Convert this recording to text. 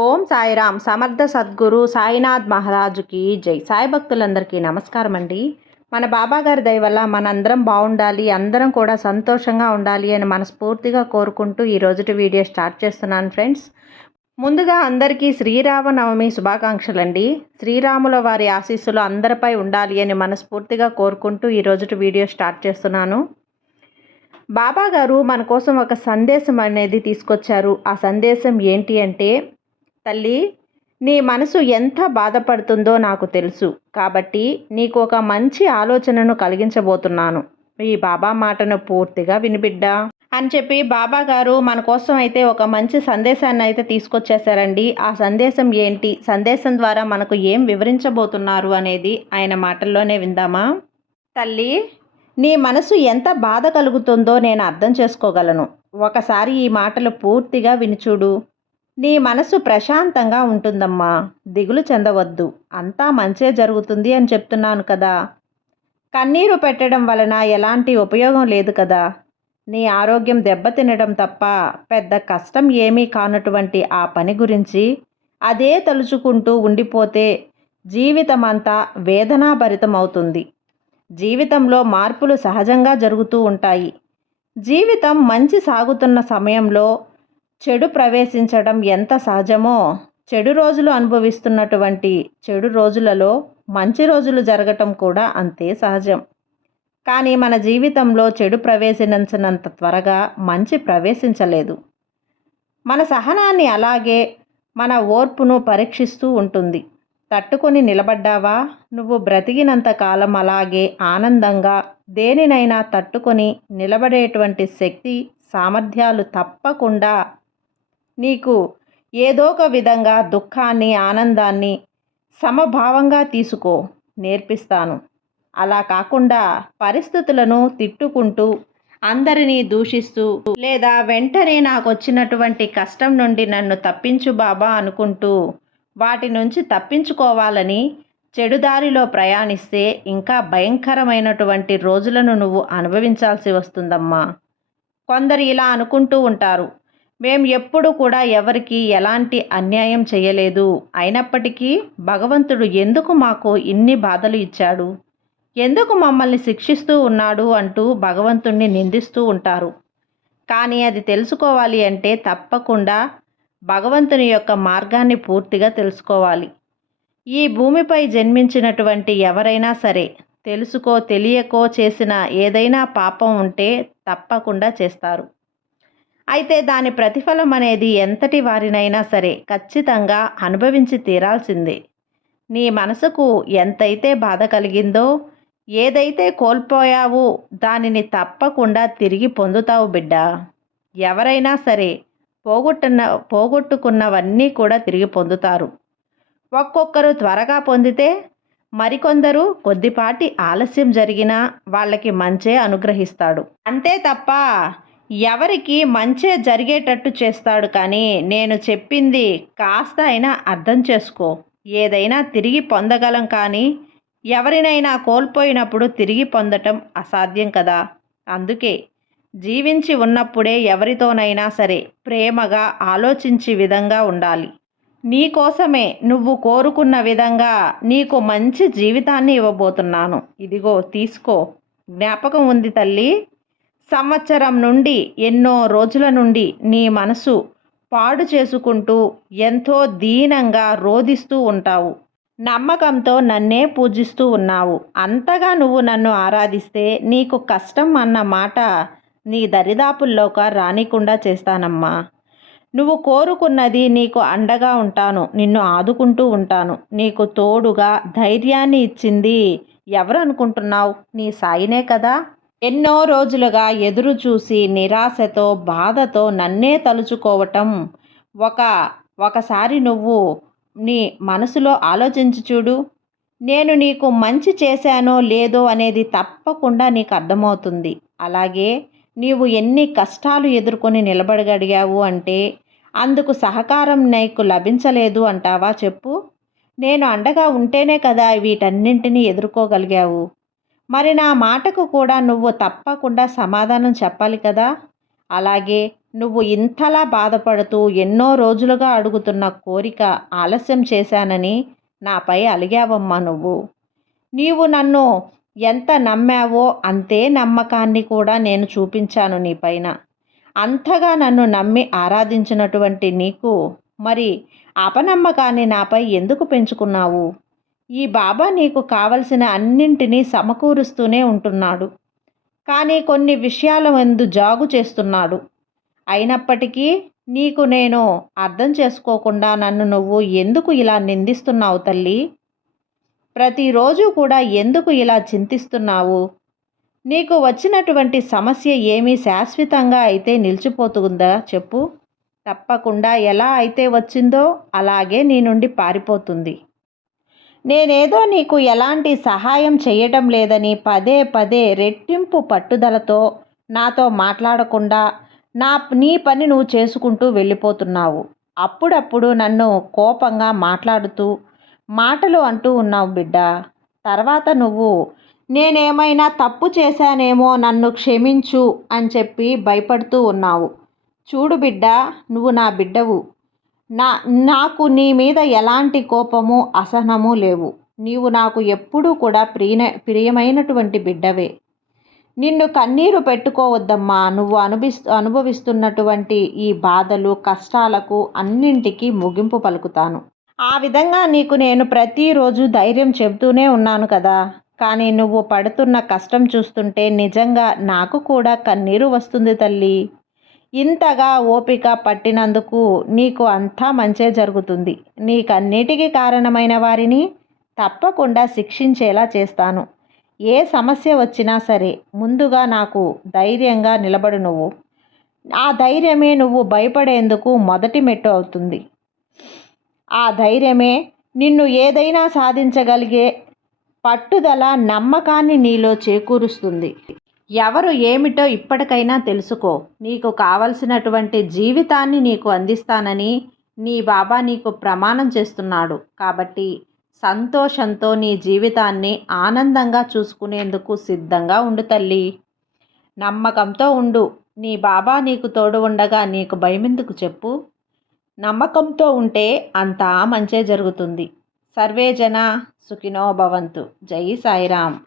ఓం సాయిరామ్ సమర్థ సద్గురు సాయినాథ్ మహారాజుకి జై. సాయి భక్తులందరికీ నమస్కారం అండి మన బాబా గారి దయ వల్ల మనందరం బాగుండాలి అందరం కూడా సంతోషంగా ఉండాలి అని మనస్ఫూర్తిగా కోరుకుంటూ ఈ రోజుటి వీడియో స్టార్ట్ చేస్తున్నాను ఫ్రెండ్స్. ముందుగా అందరికీ శ్రీరామనవమి శుభాకాంక్షలు అండి శ్రీరాముల వారి ఆశీస్సులు అందరిపై ఉండాలి అని మనస్ఫూర్తిగా కోరుకుంటూ ఈ రోజుటి వీడియో స్టార్ట్ చేస్తున్నాను. బాబాగారు మన కోసం ఒక సందేశం అనేది తీసుకొచ్చారు. ఆ సందేశం ఏంటి అంటే తల్లి నీ మనసు ఎంత బాధపడుతుందో నాకు తెలుసు. కాబట్టి నీకు ఒక మంచి ఆలోచనను కలిగించబోతున్నాను. ఈ బాబా మాటను పూర్తిగా వినిబిడ్డా అని చెప్పి బాబా గారు మన కోసం అయితే ఒక మంచి సందేశాన్ని అయితే తీసుకొచ్చేసారండి ఆ సందేశం ఏంటి? సందేశం ద్వారా మనకు ఏం వివరించబోతున్నారు అనేది ఆయన మాటల్లోనే విందామా? తల్లి నీ మనసు ఎంత బాధ కలుగుతుందో నేను అర్థం చేసుకోగలను. ఒకసారి ఈ మాటలు పూర్తిగా వినిచూడు నీ మనసు ప్రశాంతంగా ఉంటుందమ్మా. దిగులు చెందవద్దు. అంతా మంచే జరుగుతుంది అని చెప్తున్నాను కదా. కన్నీరు పెట్టడం వలన ఎలాంటి ఉపయోగం లేదు కదా. నీ ఆరోగ్యం దెబ్బతినడం తప్ప పెద్ద కష్టం ఏమీ కానటువంటి ఆ పని గురించి అదే తలుచుకుంటూ ఉండిపోతే జీవితం అంతా వేదనాభరితం అవుతుంది జీవితంలో మార్పులు సహజంగా జరుగుతూ ఉంటాయి. జీవితం మంచి సాగుతున్న సమయంలో చెడు ప్రవేశించడం ఎంత సహజమో చెడు రోజులు అనుభవిస్తున్నటువంటి చెడు రోజులలో మంచి రోజులు జరగటం కూడా అంతే సహజం. కానీ మన జీవితంలో చెడు ప్రవేశించినంత త్వరగా మంచి ప్రవేశించలేదు. మన సహనాన్ని అలాగే మన ఓర్పును పరీక్షిస్తూ ఉంటుంది. తట్టుకొని నిలబడ్డావా? నువ్వు బ్రతికినంత కాలం అలాగే ఆనందంగా దేనినైనా తట్టుకొని నిలబడేటువంటి శక్తి సామర్థ్యాలు తప్పకుండా నీకు ఏదో ఒక విధంగా దుఃఖాన్ని ఆనందాన్ని సమభావంగా తీసుకో నేర్పిస్తాను. అలా కాకుండా పరిస్థితులను తిట్టుకుంటూ అందరినీ దూషిస్తూ లేదా వెంటనే నాకు వచ్చినటువంటి కష్టం నుండి నన్ను తప్పించు బాబా అనుకుంటూ వాటి నుంచి తప్పించుకోవాలని చెడుదారిలో ప్రయాణిస్తే ఇంకా భయంకరమైనటువంటి రోజులను నువ్వు అనుభవించాల్సి వస్తుందమ్మా. కొందరు ఇలా అనుకుంటూ ఉంటారు. మేము ఎప్పుడు కూడా ఎవరికి ఎలాంటి అన్యాయం చేయలేదు. అయినప్పటికీ భగవంతుడు ఎందుకు మాకు ఇన్ని బాధలు ఇచ్చాడు? ఎందుకు మమ్మల్ని శిక్షిస్తూ ఉన్నాడు అంటూ భగవంతుణ్ణి నిందిస్తూ ఉంటారు. కానీ అది తెలుసుకోవాలి అంటే తప్పకుండా భగవంతుని యొక్క మార్గాన్ని పూర్తిగా తెలుసుకోవాలి. ఈ భూమిపై జన్మించినటువంటి ఎవరైనా సరే తెలుసుకో తెలియకో చేసిన ఏదైనా పాపం ఉంటే తప్పకుండా చేస్తారు. అయితే దాని ప్రతిఫలం అనేది ఎంతటి వారినైనా సరే ఖచ్చితంగా అనుభవించి తీరాల్సిందే. నీ మనసుకు ఎంతైతే బాధ కలిగిందో ఏదైతే కోల్పోయావో దానిని తప్పకుండా తిరిగి పొందుతావు బిడ్డ. ఎవరైనా సరే పోగొట్టున్న పోగొట్టుకున్నవన్నీ కూడా తిరిగి పొందుతారు. ఒక్కొక్కరు త్వరగా పొందితే మరికొందరు కొద్దిపాటి ఆలస్యం జరిగినా వాళ్ళకి మంచే అనుగ్రహిస్తాడు. అంతే తప్ప ఎవరికి మంచే జరిగేటట్టు చేస్తాడు కానీ నేను చెప్పింది కాస్త అయినా అర్థం చేసుకో. ఏదైనా తిరిగి పొందగలం కానీ ఎవరినైనా కోల్పోయినప్పుడు తిరిగి పొందటం అసాధ్యం కదా. అందుకే జీవించి ఉన్నప్పుడే ఎవరితోనైనా సరే ప్రేమగా ఆలోచించే విధంగా ఉండాలి. నీకోసమే నువ్వు కోరుకున్న విధంగా నీకు మంచి జీవితాన్ని ఇవ్వబోతున్నాను. ఇదిగో తీసుకో. జ్ఞాపకం ఉంది తల్లి. సంవత్సరం నుండి ఎన్నో రోజుల నుండి నీ మనసు పాడు చేసుకుంటూ ఎంతో దీనంగా రోధిస్తూ ఉంటావు. నమ్మకంతో నన్నే పూజిస్తూ ఉన్నావు. అంతగా నువ్వు నన్ను ఆరాధిస్తే నీకు కష్టం అన్న మాట నీ దరిదాపుల్లోక రానికుండా చేస్తానమ్మా. నువ్వు కోరుకున్నది నీకు అండగా ఉంటాను. నిన్ను ఆదుకుంటూ ఉంటాను. నీకు తోడుగా ధైర్యాన్ని ఇచ్చింది ఎవరు అనుకుంటున్నావు నీ సాయినే కదా. ఎన్నో రోజులుగా ఎదురు చూసి నిరాశతో బాధతో నన్నే తలుచుకోవటం. ఒక ఒకసారి నువ్వు నీ మనసులో ఆలోచించి చూడు. నేను నీకు మంచి చేశానో లేదో అనేది తప్పకుండా నీకు అర్థమవుతుంది. అలాగే నీవు ఎన్ని కష్టాలు ఎదుర్కొని నిలబడగలిగావు అంటే అందుకు సహకారం నీకు లభించలేదు అంటావా చెప్పు. నేను అండగా ఉంటేనే కదా వీటన్నింటినీ ఎదుర్కోగలిగావు. మరి నా మాటకు కూడా నువ్వు తప్పకుండా సమాధానం చెప్పాలి కదా? అలాగే నువ్వు ఇంతలా బాధపడుతూ ఎన్నో రోజులుగా అడుగుతున్న కోరిక ఆలస్యం చేశానని నాపై అలిగావమ్మా నువ్వు. నీవు నన్ను ఎంత నమ్మావో అంతే నమ్మకాన్ని కూడా నేను చూపించాను నీపైన అంతగా నన్ను నమ్మి ఆరాధించినటువంటి నీకు మరి అపనమ్మకాన్ని నాపై ఎందుకు పెంచుకున్నావు? ఈ బాబా నీకు కావలసిన అన్నింటినీ సమకూరుస్తూనే ఉంటున్నాడు. కానీ కొన్ని విషయాల ముందు జాగు చేస్తున్నాడు. అయినప్పటికీ నీకు నేను అర్థం చేసుకోకుండా నన్ను నువ్వు ఎందుకు ఇలా నిందిస్తున్నావు తల్లి? ప్రతిరోజు కూడా ఎందుకు ఇలా చింతిస్తున్నావు? నీకు వచ్చినటువంటి సమస్య ఏమీ శాశ్వతంగా అయితే నిలిచిపోతుందా చెప్పు. తప్పకుండా ఎలా అయితే వచ్చిందో అలాగే నీ నుండి పారిపోతుంది. నేనేదో నీకు ఎలాంటి సహాయం చేయటం లేదని పదే పదే రెట్టింపు పట్టుదలతో నాతో మాట్లాడకుండా నా నీ పని నువ్వు చేసుకుంటూ వెళ్ళిపోతున్నావు. అప్పుడప్పుడు నన్ను కోపంగా మాట్లాడుతూ మాటలు అంటూ ఉన్నావు బిడ్డ. తర్వాత నువ్వు నేనేమైనా తప్పు చేశానేమో నన్ను క్షమించు అని చెప్పి భయపడుతూ ఉన్నావు. చూడు బిడ్డ నువ్వు నా బిడ్డవు. నా నాకు నీ మీద ఎలాంటి కోపము అసహనము లేవు. నీవు నాకు ఎప్పుడూ కూడా ప్రియ ప్రియమైనటువంటి బిడ్డవే. నిన్ను కన్నీరు పెట్టుకోవద్దమ్మా. నువ్వు అనుభవిస్ అనుభవిస్తున్నటువంటి ఈ బాధలు కష్టాలకు అన్నింటికీ ముగింపు పలుకుతాను. ఆ విధంగా నీకు నేను ప్రతిరోజు ధైర్యం చెబుతూనే ఉన్నాను కదా. కానీ నువ్వు పడుతున్న కష్టం చూస్తుంటే నిజంగా నాకు కూడా కన్నీరు వస్తుంది తల్లి. ఇంతగా ఓపిక పట్టినందుకు నీకు అంతా మంచే జరుగుతుంది. నీకన్నిటికీ కారణమైన వారిని తప్పకుండా శిక్షించేలా చేస్తాను. ఏ సమస్య వచ్చినా సరే ముందుగా నాకు ధైర్యంగా నిలబడు నువ్వు. ఆ ధైర్యమే నువ్వు భయపడేందుకు మొదటి మెట్టు అవుతుంది. ఆ ధైర్యమే నిన్ను ఏదైనా సాధించగలిగే పట్టుదల నమ్మకాన్ని నీలో చేకూరుస్తుంది. ఎవరు ఏమిటో ఇప్పటికైనా తెలుసుకో. నీకు కావలసినటువంటి జీవితాన్ని నీకు అందిస్తానని నీ బాబా నీకు ప్రమాణం చేస్తున్నాడు. కాబట్టి సంతోషంతో నీ జీవితాన్ని ఆనందంగా చూసుకునేందుకు సిద్ధంగా ఉండు తల్లి. నమ్మకంతో ఉండు. నీ బాబా నీకు తోడు ఉండగా నీకు భయమెందుకు చెప్పు? నమ్మకంతో ఉంటే అంతా మంచే జరుగుతుంది. సర్వే జన సుఖినో భవంతు. జై సాయిరామ్.